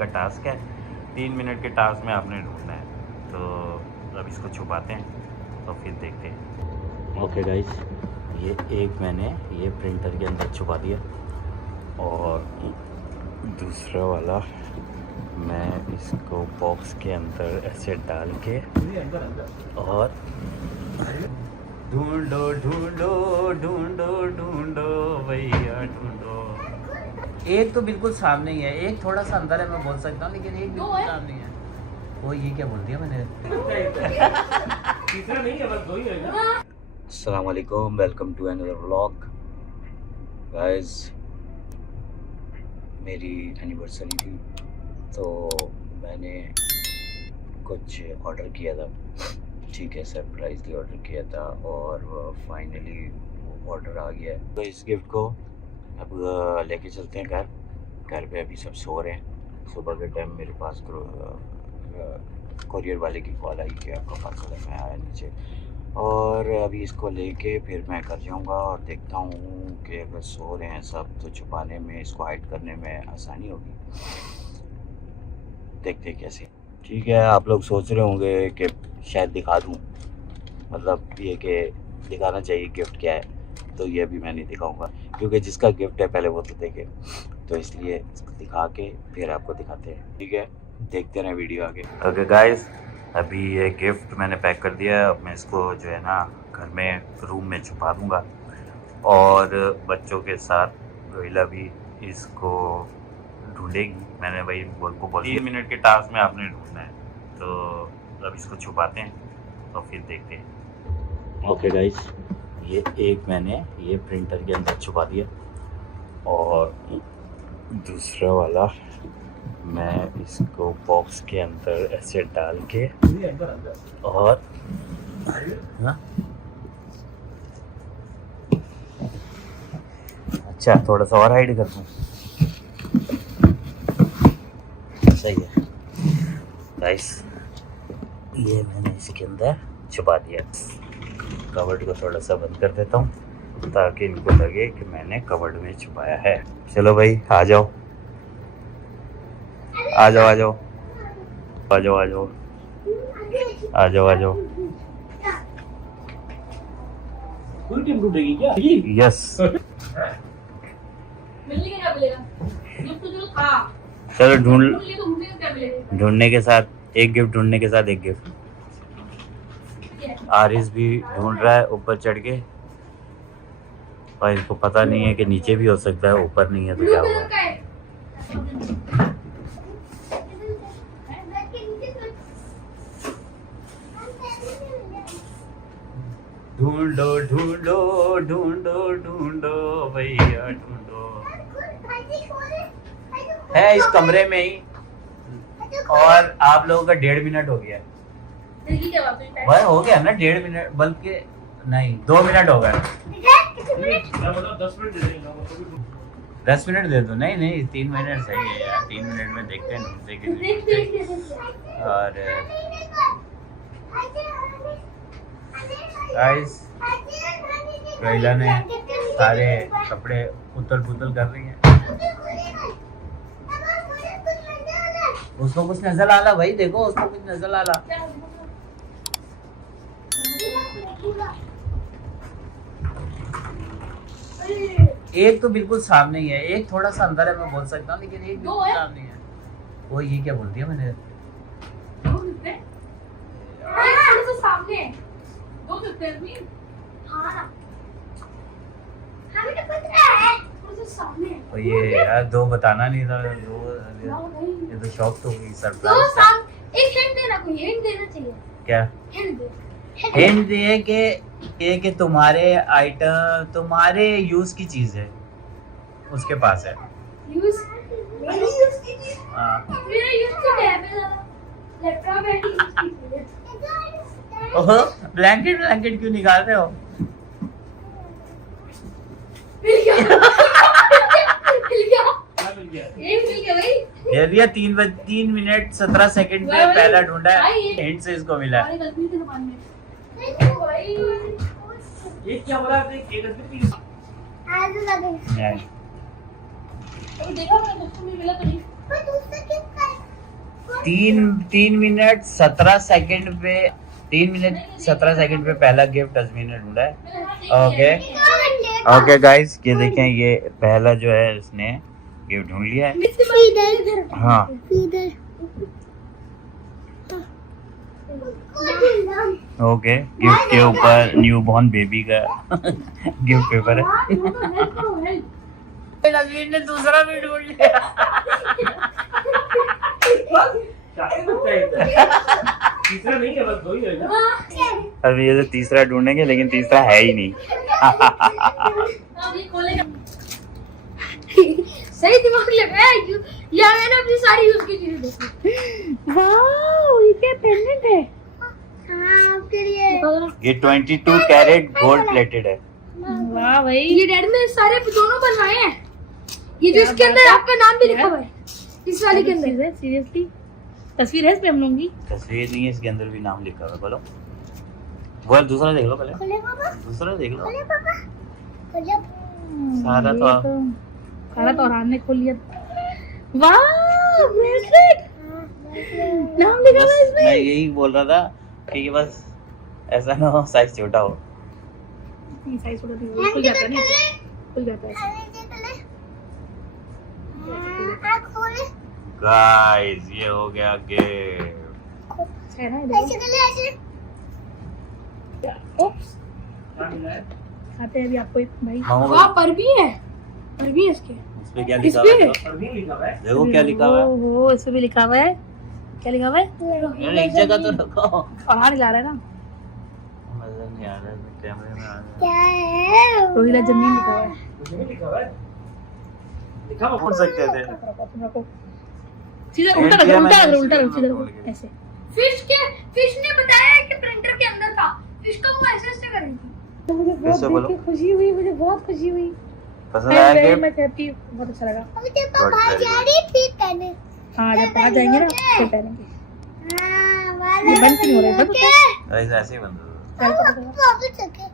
का टास्क है। 3 मिनट के टास्क में आपने ढूंढना है। तो अब इसको छुपाते हैं तो फिर देखते हैं। ओके गाइस, ये एक मैंने ये प्रिंटर के अंदर छुपा दिया और दूसरा वाला मैं इसको बॉक्स के अंदर ऐसे डाल के और ढूंढो ढूंढो ढूंढो ढूंढो भैया ढूंढो। एक तो बिल्कुल सामने ही है, एक थोड़ा सा अंदर है, मैं बोल सकता हूँ, लेकिन एक बिल्कुल सामने है। वो ये क्या बोल दिया मैंने? तीसरा नहीं है, बस दो ही है। अस्सलाम वालेकुम, welcome to another vlog. Guys, मेरी एनिवर्सरी थी तो मैंने कुछ ऑर्डर किया था, ठीक है, सरप्राइजली ऑर्डर किया था और फाइनली वो ऑर्डर आ गया है। तो इस गिफ्ट को अब लेके चलते हैं घर पे। अभी सब सो रहे हैं। सुबह के टाइम मेरे पास कोरियर वाले की कॉल आई कि आपका पार्सल है। मैं आया नीचे और अभी इसको लेके फिर मैं घर जाऊंगा और देखता हूँ कि अगर सो रहे हैं सब तो छुपाने में, इसको हाइड करने में आसानी होगी। देखते कैसे। ठीक है, आप लोग सोच रहे होंगे कि शायद दिखा दूँ, मतलब ये कि दिखाना चाहिए गिफ्ट क्या है, तो ये भी मैं नहीं दिखाऊंगा क्योंकि जिसका गिफ्ट है पहले वो तो देखे, तो इसलिए इसको दिखा के फिर आपको दिखाते हैं। ठीक है, देखते रहें वीडियो आगे। ओके गाइस, अभी ये गिफ्ट मैंने पैक कर दिया है। अब मैं इसको जो है ना घर में रूम में छुपा दूँगा और बच्चों के साथ रोहिला भी इसको ढूंढेगी। मैंने भाई बोल 3 मिनट के टास्क में आपने ढूंढना है। तो अब इसको छुपाते हैं तो फिर देखते हैं। ओके गाइस, ये एक मैंने ये प्रिंटर के अंदर छुपा दिया और दूसरा वाला मैं इसको बॉक्स के अंदर ऐसे डाल के और हाँ? अच्छा, थोड़ा सा और हाइड कर दूँ, सही है गाइस। ये मैंने इसके अंदर छुपा दिया। कवर्ड को थोड़ा सा बंद कर देता हूँ ताकि इनको लगे कि मैंने कवर्ड में छुपाया है। चलो भाई, आ जाओ आ जाओ आ जाओ आ जाओ आ जाओ आ जाओ आ जाओ। फुल टीम टूटेगी क्या? यस। चलो ढूंढने के साथ एक गिफ्ट, ढूंढने के साथ एक गिफ्ट। आरिस भी ढूंढ रहा है ऊपर चढ़ के और इसको पता नहीं है कि नीचे भी हो सकता है, ऊपर नहीं है तो क्या होगा। ढूंढो ढूंढो ढूंढो ढूंढो भैया ढूंढो। है इस कमरे में ही और आप लोगों का 1.5 मिनट हो गया। वह हो गया ना 1.5 मिनट, बल्कि नहीं 2 मिनट हो गए। 10 मिनट दे दो। नहीं नहीं 3 मिनट सही है यार, 3 मिनट में देखते हैं ढूंढते कि और गाइस, रोहिला ने सारे कपड़े उतल पुतल कर रही हैं। उसको कुछ नजर आला भाई, देखो उसको कुछ नजर आला। एक तो बिल्कुल सामने ही है, एक थोड़ा सा अंदर है, मैं बोल सकता हूँ, लेकिन एक बिल्कुल सामने है। वो ये क्या बोल दिया मैंने? तो ये यार दो बताना नहीं था, दो ये तो शॉक तो हुई, सरप्राइज। एक हिंट देना, कोई हिंट देना चाहिए। क्या हिंट दिए कि तुम्हारे आइटम, तुम्हारे यूज की चीज है, उसके पास है। यूज की चीज? हाँ, मेरा यूज तो है, मेरा लैपटॉप है। ओह, ब्लैंकेट क्यों निकाल रहे हो? मिल गया ये मिल गया भाई। ये दिया 3 मिनट 17 सेकंड पे पहला ढूंढा है, हिंट से इसको मिला। ये क्या बोला आपने? देखा मैंने, उसको भी मिला तो नहीं। पर दूसरा गिफ्ट तीन मिनट 17 सेकंड पे 3 मिनट 17 सेकंड पे पहला गिफ्ट अजमीर ने ढूंढा है। ओके गाइस, ये देखें, ये पहला जो है इसने गिफ्ट ढूंढ लिया है। हाँ, ओके, गिफ्ट के ऊपर न्यूबॉर्न बेबी का गिफ्ट पेपर है। अजमीर ने दूसरा भी ढूंढ लिया। तीसरा नहीं है, बस दो ही है ना। अभी ये तो तीसरा ढूंढेंगे, लेकिन तीसरा है ही नहीं। सही दिमाग लगाया। ये मैंने अपनी सारी यूज की चीजें। वाओ, ये क्या पेंडेंट है? हाँ, आपके लिए। ये 22 कैरेट गोल्ड प्लेटेड है। वाह भाई, ये डैडी ने सारे दोनों बनवाए हैं। ये जो इसके अंदर आपका नाम भी लिखा हुआ है, इस वाले के अंदर। सीरियसली तस्वीर है इस पे हम लोगों की? तस्वीर नहीं है, इसके अंदर भी नाम लिखा हुआ है। बोलो, वो दूसरा देख लो पहले, दूसरा देख लो। सारा सारा तो अरहान ने खोल लिया। वाह, ब्रेसलेट, नाम लिखा हुआ है बस मैं इसमें। यही बोल रहा था कि ये बस ऐसा ना हो साइज छोटा हो। साइज छोटा नहीं, खुल जाता है ना, खुल जाता है। गाइस, ये हो गया गिफ्ट। है ना इधर? ओप्स, क्या मिला है? खाते हैं अभी आपको एक भाई। वाह, पर भी है इसके। इस पे क्या लिखा हुआ है? और नहीं लिखा हुआ है। देखो क्या लिखा हुआ है। ओहो, इस पे भी लिखा हुआ है। क्या लिखा हुआ है? यार एक जगह तो रखो। अरहान हिला रहा है ना, मजा नहीं आ रहा है, कैमरे में आ रहा क्या है? रोहिला जमीन लिखा हुआ है। कुछ नहीं लिखा हुआ है। लिखा हुआ बोल सकते थे। रखो, सीधा उल्टा रखो, उल्टा रखो, उल्टा रखो, सीधा रखो, ऐसे। फिश ने बताया कि प्रिंटर के अंदर था। फिश को वो ऐसे करेंगे। तो मुझे फिर से बहुत बोलो। देख के खुशी हुई, मुझे बहुत खुशी हुई। पसंद आया गिफ्ट? मैं हैप्पी, बहुत अच्छा लगा। अभी तेरे को बाहर जा रही थी पहने। हाँ, जब बाहर जाएंगे ना तो पहनेंगे। हाँ, ये बंद क्यों हो रहा है? ऐसे ही बंद चल, चल, चल। वापस चल के।